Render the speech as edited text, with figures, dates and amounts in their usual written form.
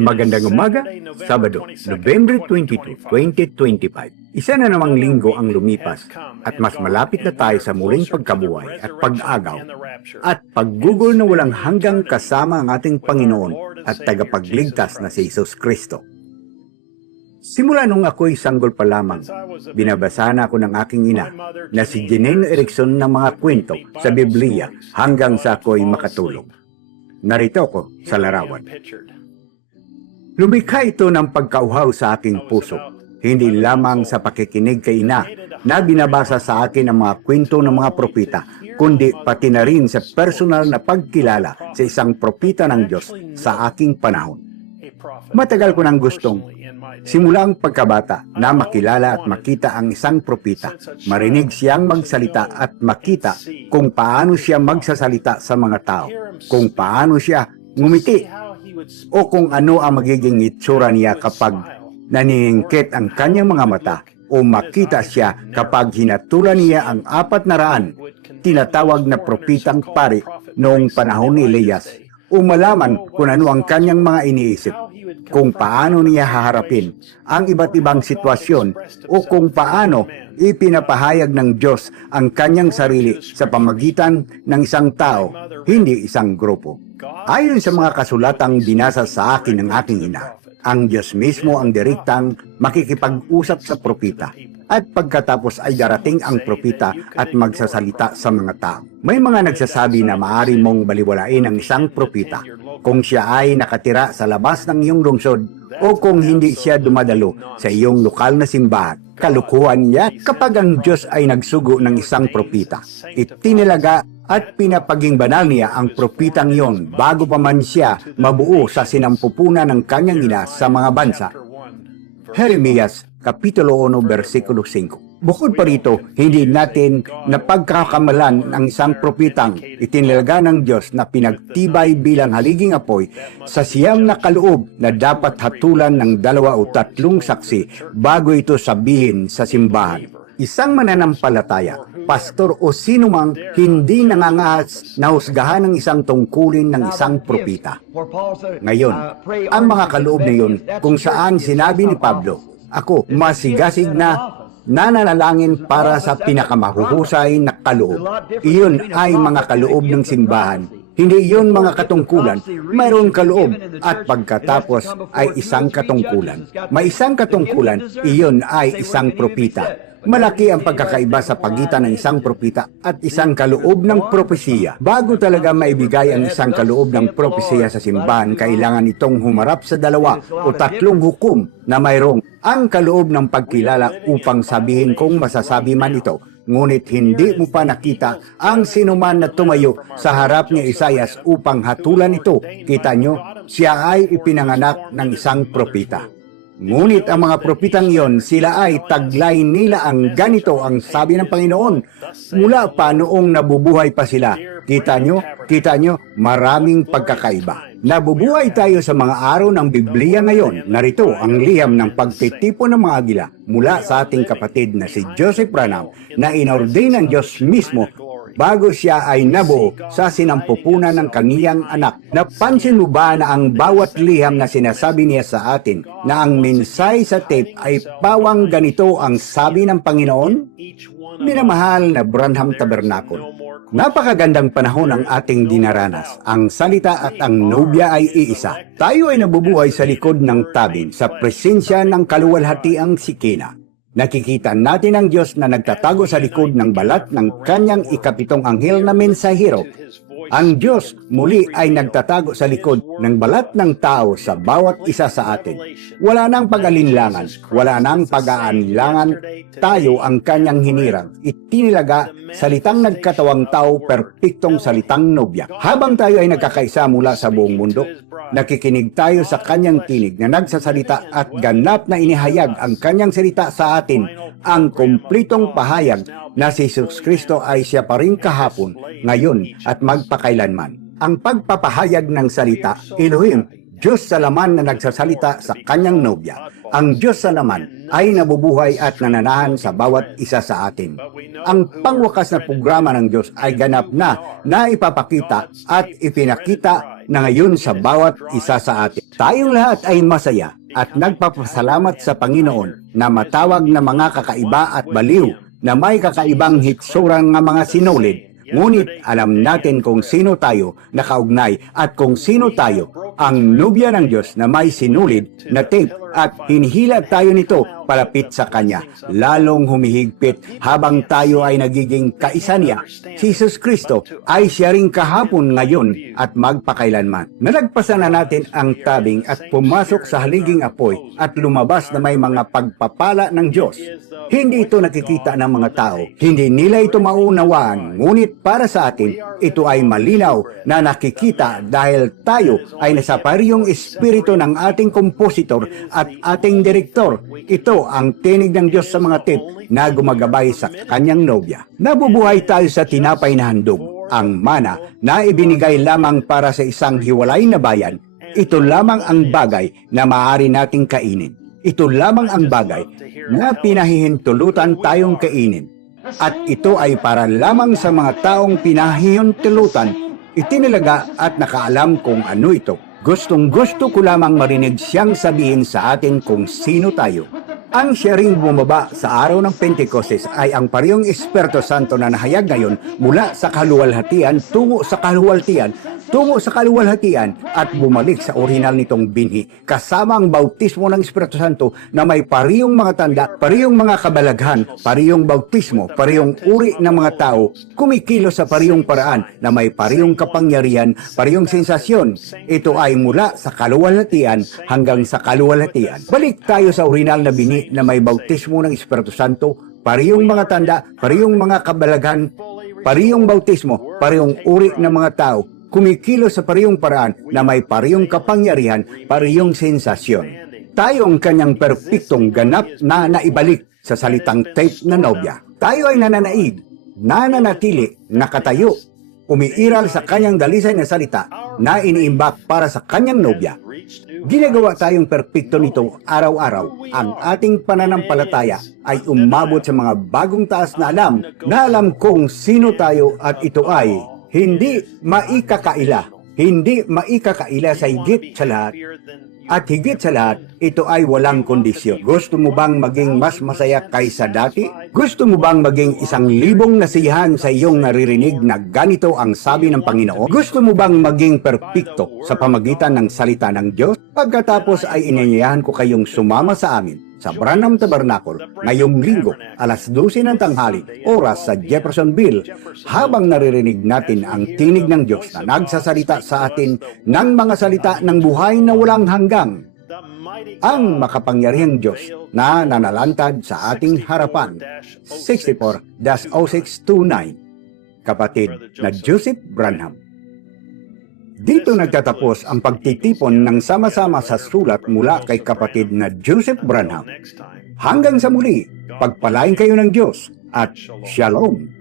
Magandang umaga, Sabado, November 22, 2025. Isa na namang linggo ang lumipas at mas malapit na tayo sa muling pagkabuhay at pag-agaw at paggugol na walang hanggang kasama ang ating Panginoon at tagapagligtas na si Jesus Kristo. Simula nung ako'y sanggol pa lamang, binabasa na ako ng aking ina na si Janine Erickson ng mga kwento sa Biblia hanggang sa ako'y makatulog. Narito ko sa larawan. Lumikha ito ng pagkauhaw sa aking puso, hindi lamang sa pakikinig kay ina na binabasa sa akin ang mga kwento ng mga propita, kundi pati na rin sa personal na pagkilala sa isang propita ng Diyos sa aking panahon. Matagal ko nang gustong, simula ang pagkabata, na makilala at makita ang isang propita, marinig siyang magsalita at makita kung paano siya magsasalita sa mga tao, kung paano siya ngumiti, o kung ano ang magiging itsura niya kapag naniningkit ang kanyang mga mata, o makita siya kapag hinatulan niya ang 400 tinatawag na propitang pari noong panahon ni Elias, o malaman kung ano ang kanyang mga iniisip, kung paano niya haharapin ang iba't ibang sitwasyon, o kung paano ipinapahayag ng Diyos ang kanyang sarili sa pamagitan ng isang tao, hindi isang grupo. Ayon sa mga kasulatang binasa sa akin ng aking ina, ang Diyos mismo ang direktang makikipag-usap sa propita. At pagkatapos ay darating ang propita at magsasalita sa mga tao. May mga nagsasabi na maaari mong baliwalain ang isang propita kung siya ay nakatira sa labas ng iyong lungsod o kung hindi siya dumadalo sa iyong lokal na simbahan. Kalukuhan niya kapag ang Diyos ay nagsugo ng isang propita. Itinilaga at pinapaging banal niya ang propitang iyon bago pa man siya mabuo sa sinampupunan ng kanyang ina sa mga bansa. Jeremias, Kapitulo 1, versikulo 5. Bukod pa rito, hindi natin napagkakamalan ang isang propitang itinilaga ng Diyos na pinagtibay bilang haliging apoy sa siyam na kaloob na dapat hatulan ng 2 o 3 saksi bago ito sabihin sa simbahan. Isang mananampalataya, pastor o sinumang hindi nangangahas na husgahan ng isang tungkulin ng isang propita. Ngayon, ang mga kaloob na yun kung saan sinabi ni Pablo, ako masigasig na nananalangin para sa pinakamahuhusay na kaloob. Iyon ay mga kaloob ng simbahan. Hindi iyon mga katungkulan, mayroon kaloob at pagkatapos ay isang katungkulan. May isang katungkulan, iyon ay isang propita. Malaki ang pagkakaiba sa pagitan ng isang propita at isang kaloob ng propesiya. Bago talaga maibigay ang isang kaloob ng propesiya sa simbahan, kailangan itong humarap sa 2 o 3 hukom na mayroong ang kaloob ng pagkilala upang sabihin kung masasabi man ito. Ngunit hindi mo pa nakita ang sinuman na tumayo sa harap ni Isaias upang hatulan ito. Kita nyo, siya ay ipinanganak ng isang propita. Ngunit ang mga propitang iyon, sila ay taglay nila ang ganito ang sabi ng Panginoon mula pa noong nabubuhay pa sila. Kita nyo, maraming pagkakaiba. Nabubuhay tayo sa mga araw ng Biblia ngayon. Narito ang liham ng pagtitipon ng mga agila mula sa ating kapatid na si Joseph Branham na inordain ng Diyos mismo bago siya ay nabuo sa sinampupunan ng kaniyang anak. Napansin mo ba na ang bawat liham na sinasabi niya sa atin na ang mensahe sa tape ay pawang ganito ang sabi ng Panginoon? Minamahal na Branham Tabernacle, napakagandang panahon ang ating dinaranas. Ang salita at ang nobya ay iisa. Tayo ay nabubuhay sa likod ng tabin sa presensya ng kaluwalhatiang Sikina. Nakikita natin ang Diyos na nagtatago sa likod ng balat ng kanyang ikapitong anghel na mensahero. Ang Diyos muli ay nagtatago sa likod ng balat ng tao sa bawat isa sa atin. Wala nang pag-alinlangan, wala nang pag-aanlangan, tayo ang kanyang hinirang. Itinilaga, salitang nagkatawang tao, perpektong salitang nobya. Habang tayo ay nagkakaisa mula sa buong mundo, nakikinig tayo sa kanyang tinig na nagsasalita at ganap na inihayag ang kanyang salita sa atin, ang kumplitong pahayag na si Jesus Kristo ay siya pa rin kahapon, ngayon at magpakailanman. Ang pagpapahayag ng salita, Elohim, Diyos sa laman na nagsasalita sa kanyang nobya. Ang Diyos sa laman ay nabubuhay at nananahan sa bawat isa sa atin. Ang pangwakas na programa ng Diyos ay ganap na ipapakita at ipinakita na ngayon sa bawat isa sa atin. Tayong lahat ay masaya at nagpapasalamat sa Panginoon na matawag na mga kakaiba at baliw na may kakaibang hitsurang nga mga sinulid. Ngunit alam natin kung sino tayo nakaugnay at kung sino tayo, ang nobya ng Diyos na may sinulid na tape, at hinihila tayo nito palapit sa Kanya, lalong humihigpit habang tayo ay nagiging kaisa niya. Si Jesus Kristo ay siya ring kahapon, ngayon at magpakailanman. Nalagpasan na natin ang tabing at pumasok sa haliging apoy at lumabas na may mga pagpapala ng Diyos. Hindi ito nakikita ng mga tao, hindi nila ito maunawaan, ngunit para sa atin, ito ay malinaw na nakikita dahil tayo ay nasa parehong espiritu ng ating kompositor at ating direktor. Ito ang tinig ng Diyos sa mga tip na gumagabay sa kanyang nobya. Nabubuhay tayo sa tinapay na handog, ang mana na ibinigay lamang para sa isang hiwalay na bayan. Ito lamang ang bagay na maaari nating kainin. Ito lamang ang bagay na pinahihintulutan tayong kainin. At ito ay para lamang sa mga taong pinahihintulutan, itinilaga at nakaalam kung ano ito. Gustong-gusto ko lamang marinig siyang sabihin sa atin kung sino tayo. Ang siya ring bumaba sa araw ng Pentecostes ay ang parehong Espiritu Santo na nahayag ngayon mula sa kaluwalhatian tungo sa kaluwalhatian, at bumalik sa orihinal nitong binhi, kasama ang bautismo ng Espiritu Santo na may parehong mga tanda, parehong mga kabalaghan, parehong bautismo, parehong uri ng mga tao, kumikilos sa parehong paraan na may parehong kapangyarihan, parehong sensasyon. Ito ay mula sa kaluwalhatian hanggang sa kaluwalhatian. Balik tayo sa orihinal na binhi na may bautismo ng Espiritu Santo, parehong mga tanda, parehong mga kabalaghan, parehong bautismo, parehong uri ng mga tao, kumikilos sa parehong paraan na may parehong kapangyarihan, parehong sensasyon. Tayo ang kanyang perpektong ganap na naibalik sa salitang tape na nobya. Tayo ay nananaig, nananatili, nakatayo, umiiral sa kanyang dalisay na salita na iniimbak para sa kanyang nobya. Ginagawa tayong perpekto nito araw-araw. Ang ating pananampalataya ay umabot sa mga bagong taas na alam kung sino tayo, at ito ay hindi maikakaila sa higit sa lahat. At higit sa lahat, ito ay walang kondisyon. Gusto mo bang maging mas masaya kaysa dati? Gusto mo bang maging 1,000 nasiyahan sa iyong naririnig na ganito ang sabi ng Panginoon? Gusto mo bang maging perpekto sa pamagitan ng salita ng Diyos? Pagkatapos ay inanyayahan ko kayong sumama sa amin sa Branham Tabernacle ngayong linggo, alas 12 ng tanghali, oras sa Jeffersonville, habang naririnig natin ang tinig ng Diyos na nagsasalita sa atin ng mga salita ng buhay na walang hanggang. Ang makapangyarihang Diyos na nanalantad sa ating harapan. 64-0629, kapatid na Joseph Branham. Dito nagtatapos ang pagtitipon ng sama-sama sa sulat mula kay kapatid na Joseph Branham. Hanggang sa muli, pagpalain kayo ng Diyos at Shalom.